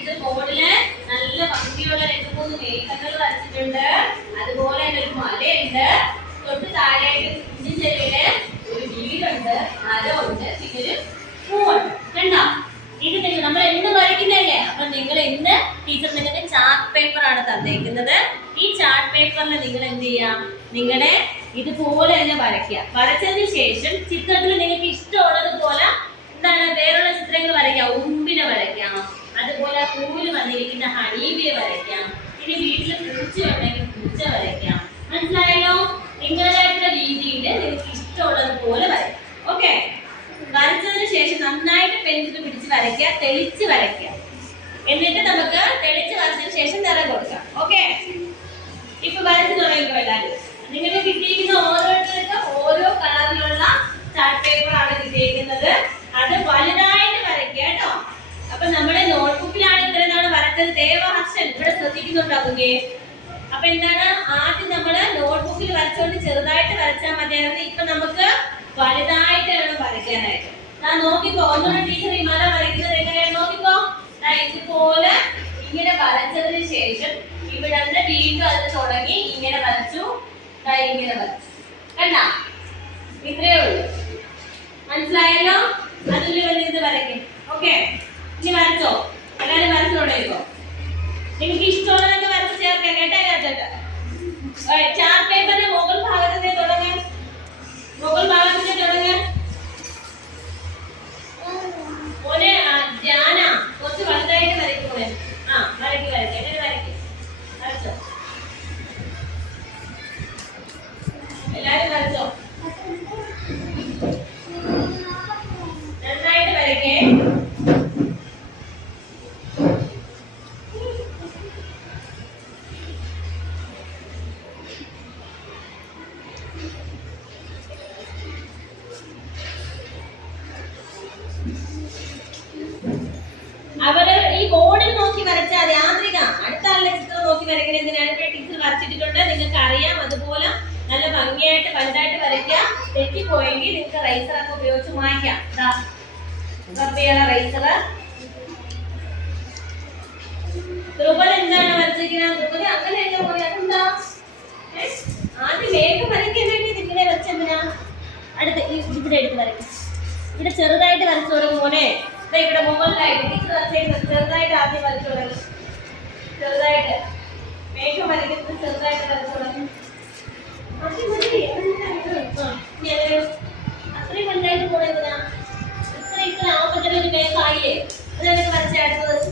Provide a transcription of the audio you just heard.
Teacher ബോർഡില് നല്ല ഭംഗിയുള്ള 2-3 മേഘങ്ങൾ വരച്ചിട്ടുണ്ട്. അതുപോലെ തന്നെ ഒരു മലയുണ്ട്. തൊട്ട് താഴെയായിട്ട് കുഞ്ഞു ചെടിയില് ഒരു വീടുണ്ട്, മരമുണ്ട്, പിന്നെ ഒരു പൂവുണ്ട്. കണ്ടോ? ഇത് നമ്മൾ എന്ന് വരയ്ക്കുന്നതല്ലേ? അപ്പൊ നിങ്ങൾ ഇന്ന് ടീച്ചർ നിങ്ങൾക്ക് ചാർട്ട് പേപ്പർ ആണ് തന്നേക്കുന്നത്. ഈ ചാർട്ട് പേപ്പറിൽ നിങ്ങൾ എന്ത് ചെയ്യാം? നിങ്ങളുടെ ഇതുപോലെ തന്നെ വരയ്ക്കുക. വരച്ചതിന് ശേഷം ചിത്രത്തിൽ നിങ്ങൾക്ക് ഇഷ്ടമുള്ളതുപോലെ എന്താണ് വേറുള്ള ചിത്രങ്ങൾ വരയ്ക്കാം. ഉമ്പിനെ വരയ്ക്കാം, അതുപോലെ പൂവിൽ വന്നിരിക്കുന്ന ഹണീബിയെ വരയ്ക്കാം, ഇനി വീട്ടിൽ പൂച്ച ഉണ്ടെങ്കിൽ പൂച്ച വരയ്ക്കാം. മനസ്സിലായല്ലോ? നിങ്ങളുടേതായിട്ടുള്ള രീതിയിൽ നിങ്ങൾക്ക് ഇഷ്ടമുള്ളതുപോലെ വരയ്ക്കാം. ഓക്കെ, വരച്ചതിന് ശേഷം നന്നായിട്ട് പെൻസിൽ പിടിച്ച് വരയ്ക്കുക, തെളിച്ച് വരയ്ക്കുക. എന്നിട്ട് നമുക്ക് തെളിച്ച് വരച്ചതിന് ശേഷം നിറം കൊടുക്കാം. ഓക്കെ, ഇപ്പൊ വരച്ച് തുടങ്ങിക്കോ എല്ലാവരും. നിങ്ങൾക്ക് കിട്ടിയിരിക്കുന്ന ഓരോരുത്തർക്കും ഓരോ കളറിലുള്ള ചാർട്ട് പേപ്പർ ആണ് കിട്ടിയിരിക്കുന്നത്. അത് വലുതായിട്ട് വരയ്ക്കുക കേട്ടോ. അപ്പൊ നമ്മുടെ നോട്ട്ബുക്കിലാണ് ഇത്രയും നാൾ വരച്ചത്. ദേവഹർഷൻ ഇവിടെ ശ്രദ്ധിക്കുന്നുണ്ടാകുകയെ. അപ്പൊ എന്താണ്, ആദ്യം നമ്മള് നോട്ട്ബുക്കിൽ വരച്ചോണ്ട് ചെറുതായിട്ട് വരച്ചാൽ മതിയായിരുന്നു. ഇപ്പൊ നമുക്ക് വലുതായിട്ട് വേണം വരയ്ക്കാനായിട്ട്. ഞാൻ നോക്കിക്കോ, ഒന്നുകൂടെ ടീച്ചർ ഈ മല വരയ്ക്കുന്നത് എങ്ങനെയാണ് നോക്കിക്കോ. ഇതുപോലെ ഇങ്ങനെ വരച്ചതിന് ശേഷം ഇവിടെ വീണ്ടും അത് തുടങ്ങി ഇങ്ങനെ വരച്ചു, ഇങ്ങനെ വരച്ചു. കണ്ട, ഇത്രയേ ഉള്ളൂ. മനസ്സിലായല്ലോ? അതിൽ ഇത് വരയ്ക്കും. ഓക്കെ, ഇനി വരച്ചോ, എല്ലാരും വരച്ചു തുടങ്ങിക്കോ. നിങ്ങൾക്ക് ഇഷ്ടമുള്ളതൊക്കെ വരച്ച് ചേർക്കാം കേട്ടോ. ചാർട്ട് പേപ്പറിന്റെ മുകൾ ഭാഗത്തിന്റെ തുടങ്ങാൻ, മുകൾ ഭാഗത്തിന്റെ തുടങ്ങാൻ. മോനെ ധ്യാന കുറച്ച് വലുതായിട്ട് വരയ്ക്കുമോനെ. വരയ്ക്ക് എങ്ങനെ വരയ്ക്കും? വരച്ചോ, എല്ലാരും വരച്ചോ. നന്നായിട്ട് വരയ്ക്കേ. അവര് ഈ ബോർഡിൽ നോക്കി വരച്ചാൽ യാന്ത്രിക അടുത്ത ആളുടെ ചിത്രം നോക്കി വരയ്ക്കണ എന്തിനാണ്? ടീച്ചർ വരച്ചിട്ടുണ്ട്, നിങ്ങൾക്ക് അറിയാം. അതുപോലെ നല്ല ഭംഗിയായിട്ട് വലുതായിട്ട് വരയ്ക്കുക. തെറ്റിപ്പോയെങ്കിൽ നിങ്ങൾക്ക് റൈസർ ഒക്കെ ഉപയോഗിച്ച് മായ്ക്കാം. റൈസർ. ധ്രുവൻ എന്താണ് വരച്ചിരിക്കുന്നത്? ധ്രുവന് അങ്ങനെയല്ല പോലെ. അതെന്താ? ആദ്യം വേഗം വരയ്ക്കാൻ വേണ്ടി ഇങ്ങനെ വെച്ചെന്തിനാ? അടുത്ത് ഇവിടെ എടുത്ത് വരയ്ക്കും. ഇവിടെ ചെറുതായിട്ട് വരച്ചു തുടങ്ങും മോനെ. ഇവിടെ മുകളിലായിട്ട് ടീച്ചർ വരച്ചേക്കുന്നത് ചെറുതായിട്ട് ആദ്യം വരച്ചു തുടങ്ങി. ചെറുതായിട്ട് വേഗം വരയ്ക്കുന്നത് ചെറുതായിട്ട് വരച്ചു തുടങ്ങി. അത്രയും വലുതായിട്ട് പോണെന്തിനാ? ഇത്ര ആവുമ്പോ തന്നെ ഒരു വേഗമായില്ലേ? അതാണ് വരച്ചെടുത്തത്.